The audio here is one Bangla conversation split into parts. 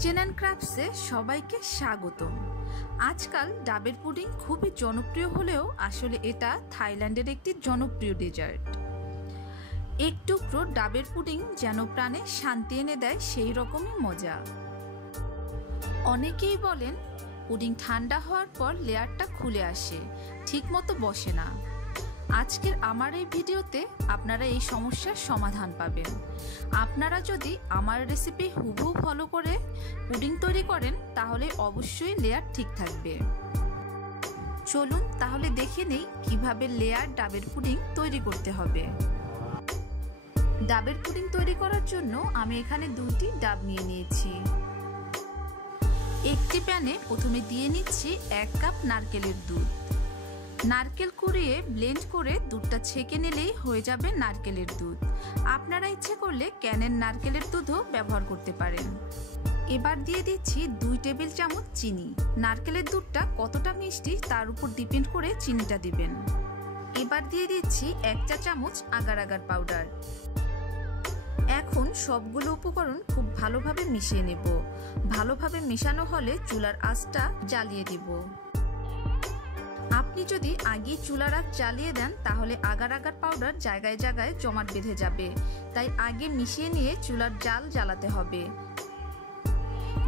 কিচেন অ্যান্ড ক্রাফটসে সবাইকে স্বাগতম। আজকাল ডাবের পুডিং খুবই জনপ্রিয় হলেও আসলে এটা থাইল্যান্ডের একটি জনপ্রিয় ডেজার্ট। এক টুকরো ডাবের পুডিং যেন প্রাণে শান্তি এনে দেয়, সেই রকমই মজা। অনেকেই বলেন পুডিং ঠান্ডা হওয়ার পর লেয়ারটা খুলে আসে, ঠিকমতো বসে না। আজকের আমার এই ভিডিওতে আপনারা এই সমস্যার সমাধান পাবেন। আপনারা যদি আমার রেসিপি হুবহু ফলো করে পুডিং তৈরি করেন তাহলে অবশ্যই লেয়ার ঠিক থাকবে। চলুন তাহলে দেখে নেই কিভাবে লেয়ার ডাবের পুডিং তৈরি করতে হবে। ডাবের পুডিং তৈরি করার জন্য আমি এখানে 2টি ডাব নিয়ে নিয়েছি। একটি প্যানে প্রথমে দিয়ে নিচ্ছি 1 কাপ নারকেলের দুধ। নারকেল কুড়িয়ে ব্লেন্ড করে দুধটা ছেঁকে নিলেই হয়ে যাবে নারকেলের দুধ। আপনারা ইচ্ছে করলে ক্যানের নারকেলের দুধও ব্যবহার করতে পারেন। এবার দিয়ে দিচ্ছি 2 টেবিল চামচ চিনি। নারকেলের দুধটা কতটা মিষ্টি তার উপর ডিপেন্ড করে চিনিটা দিবেন। এবার দিয়ে দিচ্ছি 1 চা চামচ আগার আগার পাউডার। এখন সবগুলো উপকরণ খুব ভালোভাবে মিশিয়ে নেব। ভালোভাবে মেশানো হলে চুলার আঁচটা জ্বালিয়ে দিব। আপনি যদি আগে চুলার আঁচ জ্বালিয়ে দেন তাহলে আগার আগার পাউডার জায়গায় জায়গায় জমাট বেঁধে যাবে, তাই আগে মিশিয়ে নিয়ে চুলার জাল জ্বালাতে হবে।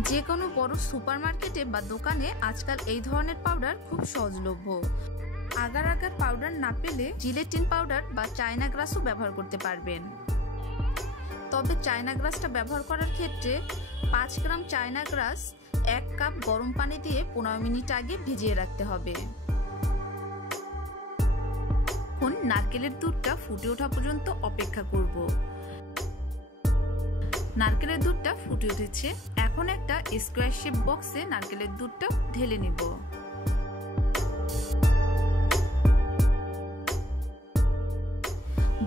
যে কোনো বড় সুপারমার্কেটে বা দোকানে আজকাল এই ধরনের পাউডার খুব সহজলভ্য। আগার আগার পাউডার না পেলে জিলেটিন পাউডার বা চায়না গ্রাসও ব্যবহার করতে পারবেন। তবে চায়না গ্রাসটা ব্যবহার করার ক্ষেত্রে 5 গ্রাম চায়না গ্রাস 1 কাপ গরম পানি দিয়ে 15 মিনিট আগে ভিজিয়ে রাখতে হবে। এখন নারকেলের দুধটা ফুটে ওঠা পর্যন্ত অপেক্ষা করব। নারকেলের দুধটা ফুটে উঠেছে। এখন একটা স্কোয়ার শেপ বক্সে নারকেলের দুধটা ঢেলে নেব।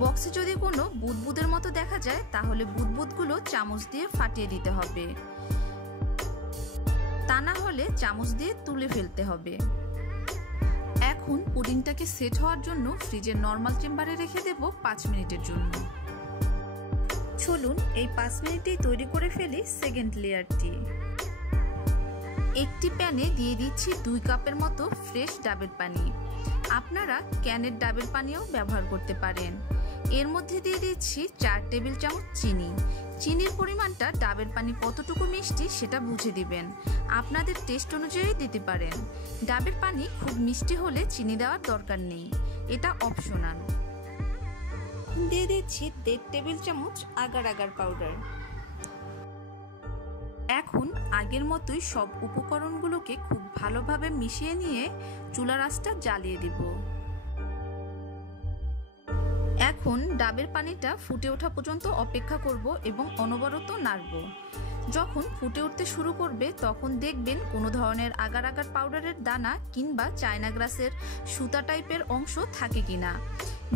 বক্সে যদি কোনো বুদবুদের মতো দেখা যায় তাহলে বুদবুদগুলো চামচ দিয়ে ফাটিয়ে দিতে হবে, তা না হলে চামচ দিয়ে তুলে ফেলতে হবে। এখন পুডিংটাকে সেট হওয়ার জন্য ফ্রিজের নরমাল চেম্বারে রেখে দেব 5 মিনিটের জন্য। চলুন এই 5 মিনিটেই তৈরি করে ফেলি সেকেন্ড লেয়ারটি। একটি প্যানে দিয়ে দিচ্ছি 2 কাপের মতো ফ্রেশ ডাবের পানি। আপনারা ক্যানের ডাবের পানিও ব্যবহার করতে পারেন। এর মধ্যে দিয়ে দিচ্ছি 4 টেবিল চামচ চিনি। চিনির পরিমাণটা ডাবের পানি কতটুকু মিষ্টি সেটা বুঝে দিবেন, আপনাদের টেস্ট অনুযায়ী দিতে পারেন। ডাবের পানি খুব মিষ্টি হলে চিনি দেওয়ার দরকার নেই, এটা অপশনাল। দিয়ে দিচ্ছি 1.5 টেবিল চামচ আগার আগার পাউডার। এখন আগের মতোই সব উপকরণগুলোকে খুব ভালোভাবে মিশিয়ে নিয়ে চুলার আঁচটা জ্বালিয়ে দিব। এখন ডাবের পানিটা ফুটে ওঠা পর্যন্ত অপেক্ষা করব এবং অনবরত নাড়ব। যখন ফুটে উঠতে শুরু করবে তখন দেখবেন কোনো ধরনের আগার আগার পাউডারের দানা কিংবা চায়না গ্রাসের সুতা টাইপের অংশ থাকে কিনা।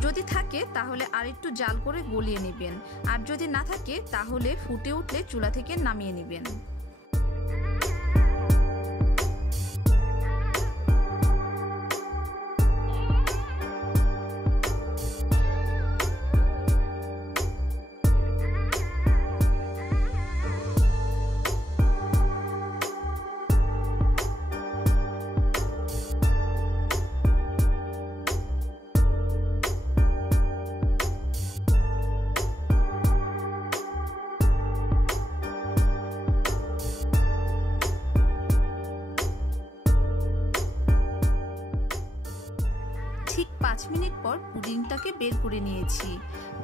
যদি থাকে তাহলে আরেকটু জাল করে গলিয়ে নেবেন, আর যদি না থাকে তাহলে ফুটে উঠলে চুলা থেকে নামিয়ে নেবেন। ঠিক 5 মিনিট পর পুডিংটাকে বের করে নিয়েছি।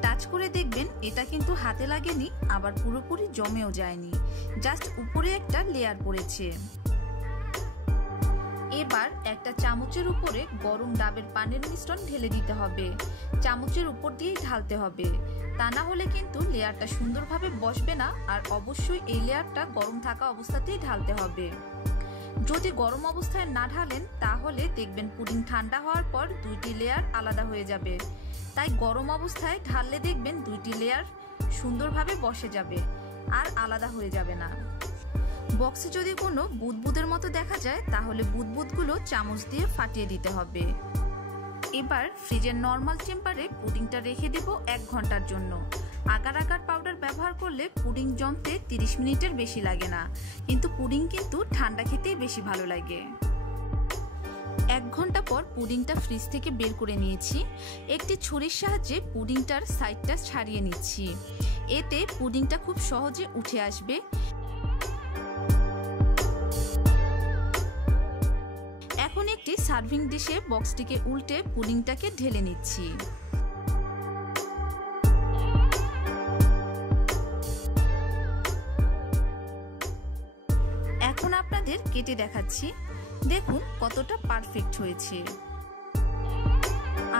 টাচ করে দেখবেন এটা কিন্তু হাতে লাগেনি, আবার পুরোপুরি জমেও যায়নি, জাস্ট উপরে একটা লেয়ার পড়েছে। এবার একটা চামচের উপরে গরম ডাবের পানির মিশ্রণ ঢেলে দিতে হবে। চামচের উপর দিয়েই ঢালতে হবে, তা না হলে কিন্তু লেয়ারটা সুন্দরভাবে বসবে না। আর অবশ্যই এই লেয়ারটা গরম থাকা অবস্থাতেই ঢালতে হবে। যদি গরম অবস্থায় না ঢালেন তাহলে দেখবেন পুডিং ঠান্ডা হওয়ার পর 2টি লেয়ার আলাদা হয়ে যাবে। তাই গরম অবস্থায় ঢাললে দেখবেন 2টি লেয়ার সুন্দরভাবে বসে যাবে আর আলাদা হয়ে যাবে না। বক্সে যদি কোনো বুদবুদের মতো দেখা যায় তাহলে বুদবুদগুলো চামচ দিয়ে ফাটিয়ে দিতে হবে। এবার ফ্রিজের নরমাল চেম্বারে পুডিংটা রেখে দেব 1 ঘন্টার জন্য। আগার আগার পাউডার ব্যবহার করলে পুডিং জমতে 30 মিনিটের বেশি লাগে না, কিন্তু পুডিং কিন্তু ঠান্ডা খেতেই বেশি ভালো লাগে। 1 ঘন্টা পর পুডিংটা ফ্রিজ থেকে বের করে নিয়েছি। একটি ছুরির সাহায্যে পুডিংটার সাইডটা ছাড়িয়ে নিচ্ছি, এতে পুডিংটা খুব সহজে উঠে আসবে। এখন একটি সার্ভিং ডিশে বক্সটিকে উল্টে পুডিংটাকে ঢেলে নিচ্ছি। এখন আপনাদের কেটে দেখাচ্ছি, দেখুন কতটা পারফেক্ট হয়েছে।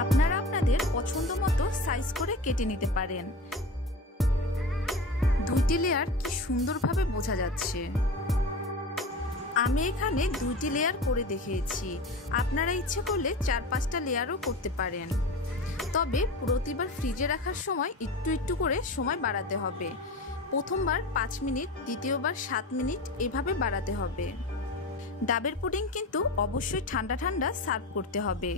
আপনারা আপনাদের পছন্দ মতো সাইজ করে কেটে নিতে পারেন। 2টি লেয়ার কি সুন্দরভাবে বোঝা যাচ্ছে। আমি এখানে 2টি লেয়ার করে দেখিয়েছি, আপনারা ইচ্ছে করলে 4-5টা লেয়ারও করতে পারেন। তবে প্রতিবার ফ্রিজে রাখার সময় একটু একটু করে সময় বাড়াতে হবে। প্রথমবার 5 মিনিট, দ্বিতীয়বার 7 মিনিট, এভাবে বাড়াতে হবে। ডাবের পুডিং কিন্তু অবশ্যই ঠান্ডা ঠান্ডা সার্ভ করতে হবে।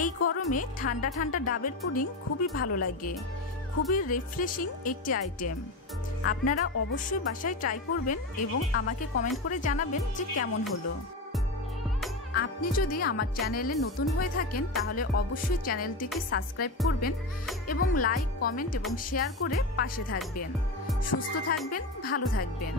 এই গরমে ঠান্ডা ঠান্ডা ডাবের পুডিং খুবই ভালো লাগে, খুবই রিফ্রেশিং একটি আইটেম। আপনারা অবশ্যই বাসায় ট্রাই করবেন এবং আমাকে কমেন্ট করে জানাবেন যে কেমন হলো। আপনি যদি আমার চ্যানেলে নতুন হয়ে থাকেন তাহলে অবশ্যই চ্যানেলটিকে সাবস্ক্রাইব করবেন এবং লাইক, কমেন্ট এবং শেয়ার করে পাশে থাকবেন। সুস্থ থাকবেন, ভালো থাকবেন।